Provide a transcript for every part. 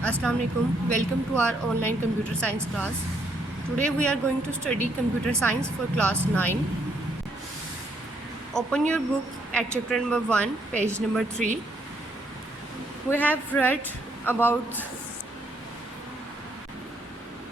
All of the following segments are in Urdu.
Assalamu alaikum. Welcome to our online computer science class. Today we are going to study computer science for class 9. Open your book at chapter number 1, page number 3. We have read about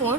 4.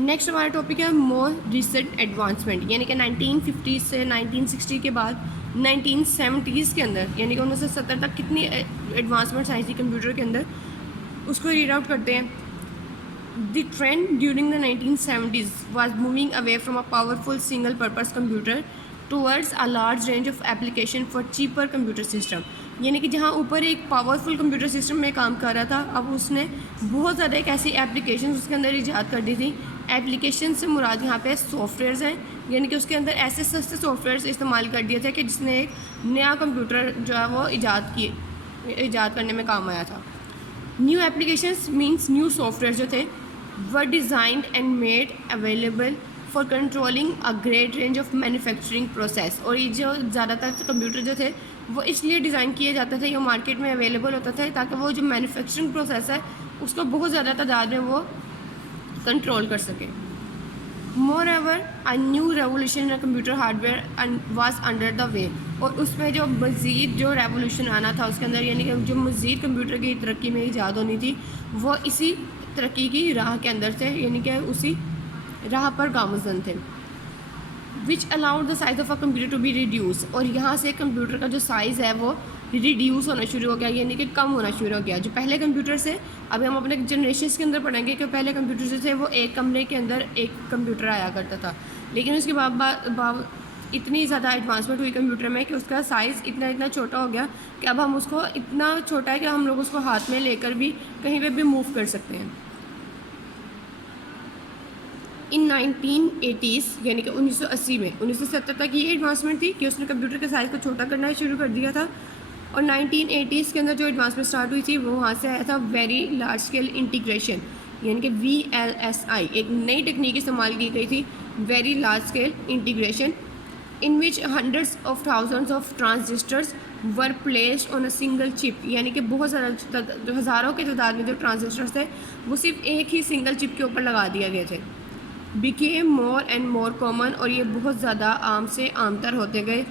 Next ہمارا ٹاپک ہے مور ریسنٹ ایڈوانسمنٹ، یعنی کہ 1950 سے 1960 کے بعد 1970s کے اندر، یعنی کہ 1970 تک کتنی ایڈوانسمنٹس آئی تھی کمپیوٹر کے اندر، اس کو ریڈ آؤٹ کرتے ہیں. The trend during the 1970s was moving away from a powerful single-purpose computer towards a large range of application for cheaper computer system. یعنی کہ جہاں اوپر ایک پاورفل کمپیوٹر سسٹم میں کام کر رہا تھا، اب اس نے بہت زیادہ ایک ایسی اپلیکیشن اس کے اندر ایجاد کر دی تھی. اپلیکیشن سے مراد یہاں پہ سافٹ ویئرز ہیں، یعنی کہ اس کے اندر ایسے سستے سافٹ ویئرز استعمال کر دیے تھے کہ جس نے ایک نیا کمپیوٹر جو ہے وہ ایجاد کرنے میں کام آیا تھا. New applications means new soft where جو تھے were designed and made available for controlling a great range of manufacturing process. اور یہ جو زیادہ تر کمپیوٹر جو تھے وہ اس لیے ڈیزائن کیے جاتے تھے، یہ مارکیٹ میں اویلیبل ہوتا تھا تاکہ وہ جو مینوفیکچرنگ پروسیس ہے اس کو بہت زیادہ تعداد میں وہ کنٹرول کر سکے. Moreover, a new revolution in computer hardware was under the way. اور اس میں جو مزید جو ریولیوشن آنا تھا اس کے اندر، یعنی کہ جو مزید کمپیوٹر کی ترقی میں ایجاد ہونی تھی وہ اسی ترقی کی راہ کے اندر سے، یعنی کہ اسی راہ پر گامزن تھے. which allowed the size of a computer to be reduced. اور یہاں سے کمپیوٹر کا جو سائز ہے وہ ریڈیوس ہونا شروع ہو گیا، یعنی کہ کم ہونا شروع ہو گیا. جو پہلے کمپیوٹر سے، ابھی ہم اپنے جنریشنس کے اندر پڑھیں گے کہ پہلے کمپیوٹر جو تھے وہ ایک کمرے کے اندر ایک کمپیوٹر آیا کرتا تھا، لیکن اس کے بعد اتنی زیادہ ایڈوانسمنٹ ہوئی کمپیوٹر میں کہ اس کا سائز اتنا چھوٹا ہو گیا کہ اب ہم اس کو اتنا چھوٹا ہے کہ ہم لوگ اس کو ہاتھ میں لے کر بھی کہیں پہ بھی موو کر سکتے ہیں. ان 1980s یعنی کہ 1980 میں 1970 تک یہ ایڈوانسمنٹ تھی کہ اس نے کمپیوٹر کے سائز کو چھوٹا کرنا شروع کر دیا تھا. اور 1980s کے اندر جو ایڈوانسمنٹ اسٹارٹ ہوئی تھی وہ وہاں سے آیا تھا ویری لارج اسکیل انٹیگریشن، یعنی کہ VLSI. ایک نئی ٹیکنیک استعمال کی گئی تھی، very large scale integration, in which hundreds of thousands of transistors were placed on a single chip. یعنی کہ بہت زیادہ ہزاروں کے تعداد میں جو ٹرانزسٹرز تھے وہ صرف ایک ہی سنگل چپ کے اوپر لگا دیا گئے تھے. became more and more common. اور یہ بہت زیادہ عام سے عام تر ہوتے گئے.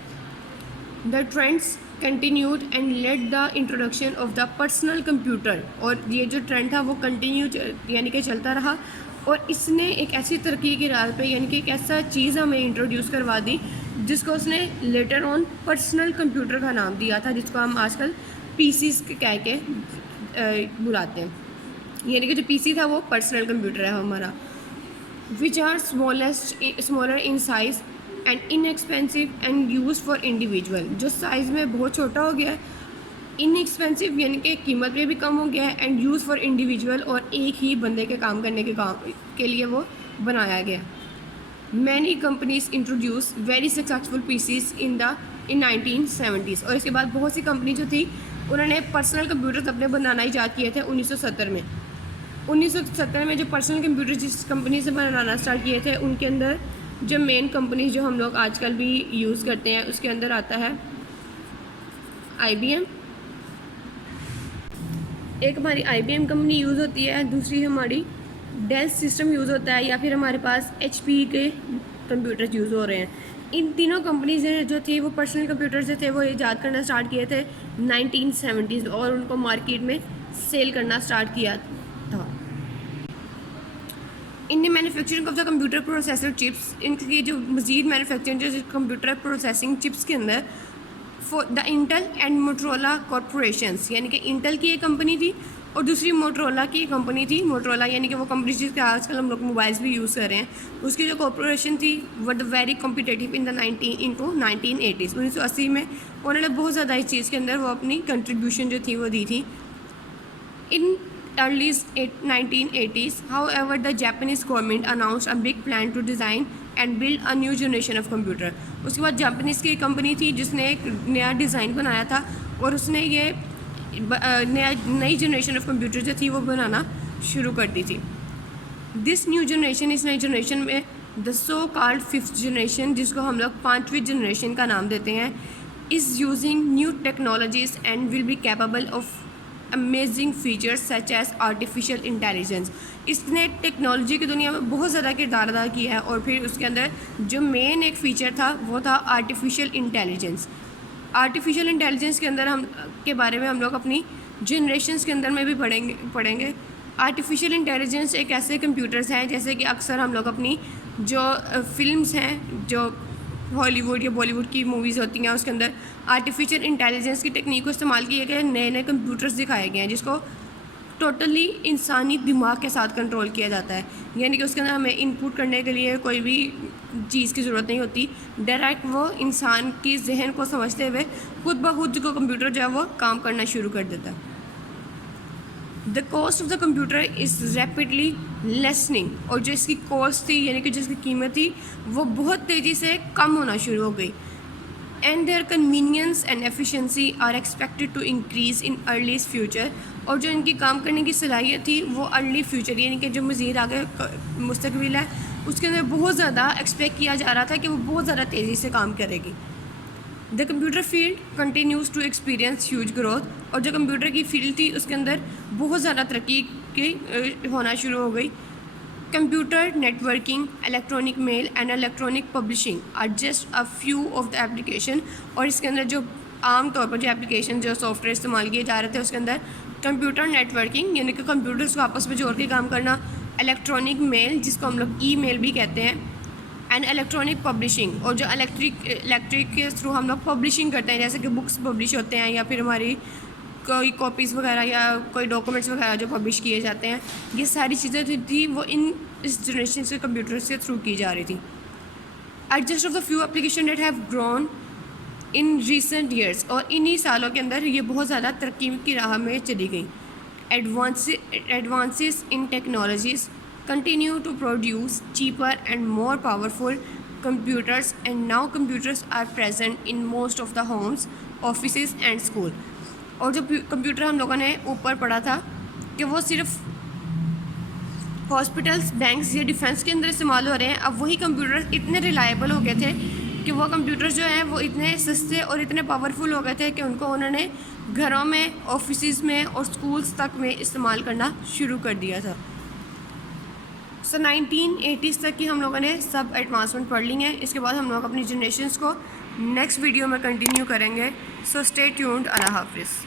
the trends continued and led the introduction of the personal computer. اور یہ جو ٹرینڈ تھا وہ کنٹینیو یعنی کہ چلتا رہا، اور اس نے ایک ایسی ترقی کی راہ پہ، یعنی کہ ایک ایسا چیز ہمیں انٹروڈیوس کروا دی جس کو اس نے لیٹر آن پرسنل کمپیوٹر کا نام دیا تھا، جس کو ہم آج کل PCs کہہ کے بلاتے ہیں. یعنی کہ جو PC تھا وہ پرسنل کمپیوٹر ہے ہمارا. which are smaller in size and inexpensive and used for individual. جو سائز میں بہت چھوٹا ہو گیا ہے، inexpensive یعنی کہ قیمت میں بھی کم ہو گیا ہے، and used for individual اور ایک ہی بندے کے کام کرنے کے لیے وہ بنایا گیا. many companies introduced very successful PCs in 1970s. اور اس کے بعد بہت سی کمپنی جو تھی انہوں نے پرسنل کمپیوٹرز اپنے بنانا ایجاد کیے تھے 1970 میں. 1970 میں جو پرسنل کمپیوٹر جس کمپنی سے بنانا اسٹارٹ کیے تھے ان کے اندر جو مین کمپنی جو ہم لوگ آج کل بھی یوز کرتے ہیں اس کے اندر آتا ہے IBM. ایک ہماری IBM کمپنی یوز ہوتی ہے، دوسری ہماری ڈیل سسٹم یوز ہوتا ہے، یا پھر ہمارے پاس HP کے کمپیوٹر یوز ہو رہے ہیں. ان تینوں کمپنیز جو تھی وہ پرسنل کمپیوٹر جو تھے وہ ایجاد کرنا اسٹارٹ کیے تھے 1970s، اور ان کو مارکیٹ میں سیل کرنا اسٹارٹ کیا تھا. In manufacturing of the computer processor chips, ان کی جو مزید مینوفیکچرنگ جو کمپیوٹر پروسیسنگ چپس کے اندر the Intel and Motorola corporations, یعنی کہ انٹل کی ایک کمپنی تھی اور دوسری موٹرولا کی کمپنی تھی. موٹرولا یعنی کہ وہ کمپنی جس کے آج کل ہم لوگ موبائلس بھی یوز کر رہے ہیں، اس کی جو کارپوریشن تھی وہ ویری کمپیٹیٹیو ان 1980s. 1980 میں انہوں نے بہت زیادہ اس چیز کے اندر وہ اپنی کنٹریبیوشن جو تھی وہ دی تھی. ان early 1980s, however, the Japanese government announced a big plan to design and build a new generation of computer. اس کے بعد جاپنیز کی ایک کمپنی تھی جس نے ایک نیا ڈیزائن بنایا تھا اور اس نے یہ نئی جنریشن آف کمپیوٹر جو تھی وہ بنانا شروع کر دی تھی. دس نیو جنریشن، اس نئی جنریشن میں دا سو کالڈ ففتھ جنریشن، جس کو ہم لوگ 5ویں جنریشن کا نام دیتے ہیں، is using new technologies and will be capable of amazing features such as artificial intelligence. اس نے ٹیکنالوجی کی دنیا میں بہت زیادہ کردار ادا کیا ہے، اور پھر اس کے اندر جو مین ایک فیچر تھا وہ تھا آرٹیفیشیل انٹیلیجنس. آرٹیفیشیل انٹیلیجنس کے اندر کے بارے میں ہم لوگ اپنی جنریشنس کے اندر میں بھی پڑھیں گے. آرٹیفیشیل انٹیلیجنس ایک ایسے کمپیوٹرز ہیں جیسے کہ اکثر ہم لوگ اپنی جو فلمز ہیں جو ہالی ووڈ یا بالی ووڈ کی موویز ہوتی ہیں اس کے اندر آرٹیفیشیل انٹیلیجنس کی ٹیکنیک کو استعمال کیا گیا ہے. نئے نئے کمپیوٹرز دکھائے گئے ہیں جس کو ٹوٹلی انسانی دماغ کے ساتھ کنٹرول کیا جاتا ہے, یعنی کہ اس کے اندر ہمیں ان پٹ کرنے کے لیے کوئی بھی چیز کی ضرورت نہیں ہوتی, ڈائریکٹ وہ انسان کی ذہن کو سمجھتے ہوئے خود بخود جو کمپیوٹر جو ہے وہ کام کرنا شروع کر دیتا ہے. The cost of the computer is rapidly lessening, اور جو اس کی کاسٹ تھی یعنی کہ جو اس کی قیمت تھی وہ بہت تیزی سے کم ہونا شروع ہو گئی. And their convenience and efficiency are expected to increase in earliest future, اور جو ان کی کام کرنے کی صلاحیت تھی وہ ارلی فیوچر یعنی کہ جو مزید آگے مستقبل ہے اس کے اندر بہت زیادہ ایکسپیکٹ کیا جا رہا تھا کہ وہ بہت زیادہ تیزی سے کام کرے گی. The computer field continues to experience huge growth, اور جو کمپیوٹر کی فیلڈ تھی اس کے اندر بہت زیادہ ترقی کی ہونا شروع ہو گئی. Computer networking, electronic mail and electronic publishing are just a few of the application, اور اس کے اندر جو عام طور پر جو ایپلیکیشن جو سافٹ ویئر استعمال کیے جا رہے تھے اس کے اندر کمپیوٹر نیٹ ورکنگ یعنی کہ کمپیوٹرس کو آپس میں جوڑ کے کام کرنا, الیکٹرانک میل جس کو ہم لوگ ای میل بھی کہتے ہیں, اینڈ الیکٹرانک پبلشنگ, اور جو الیکٹرک کے تھرو ہم لوگ پبلشنگ کرتے ہیں جیسے کہ بکس پبلش ہوتے ہیں یا پھر ہماری کوئی کاپیز وغیرہ یا کوئی ڈاکومنٹس وغیرہ جو پبلش کیے جاتے ہیں, یہ ساری چیزیں جو تھی وہ اس جنریشن کے کمپیوٹرس کے تھرو کی جا رہی تھی. Adjust of the few application that have grown in recent years, اور انہی سالوں کے اندر یہ بہت زیادہ ترقی کی راہ میں چلی گئی. Advances in technologies continue to produce cheaper and more powerful computers, and now computers are present in most of the homes, offices and school. اور جو کمپیوٹر ہم لوگوں نے اوپر پڑھا تھا کہ وہ صرف ہاسپٹلس, بینکس یا ڈیفینس کے اندر استعمال ہو رہے ہیں, اب وہی کمپیوٹر اتنے ریلائبل ہو گئے تھے کہ وہ کمپیوٹر جو ہیں وہ اتنے سستے اور اتنے پاورفل ہو گئے تھے کہ ان کو انہوں نے گھروں میں, آفیسز میں اور اسکولس تک میں استعمال کرنا شروع کر دیا تھا. 1980s تک کی ہم لوگوں نے سب ایڈوانسمنٹ پڑھ لی ہیں. اس کے بعد ہم لوگ اپنی جنریشنس کو نیکسٹ ویڈیو میں کنٹینیو کریں گے. So stay tuned. اللہ حافظ.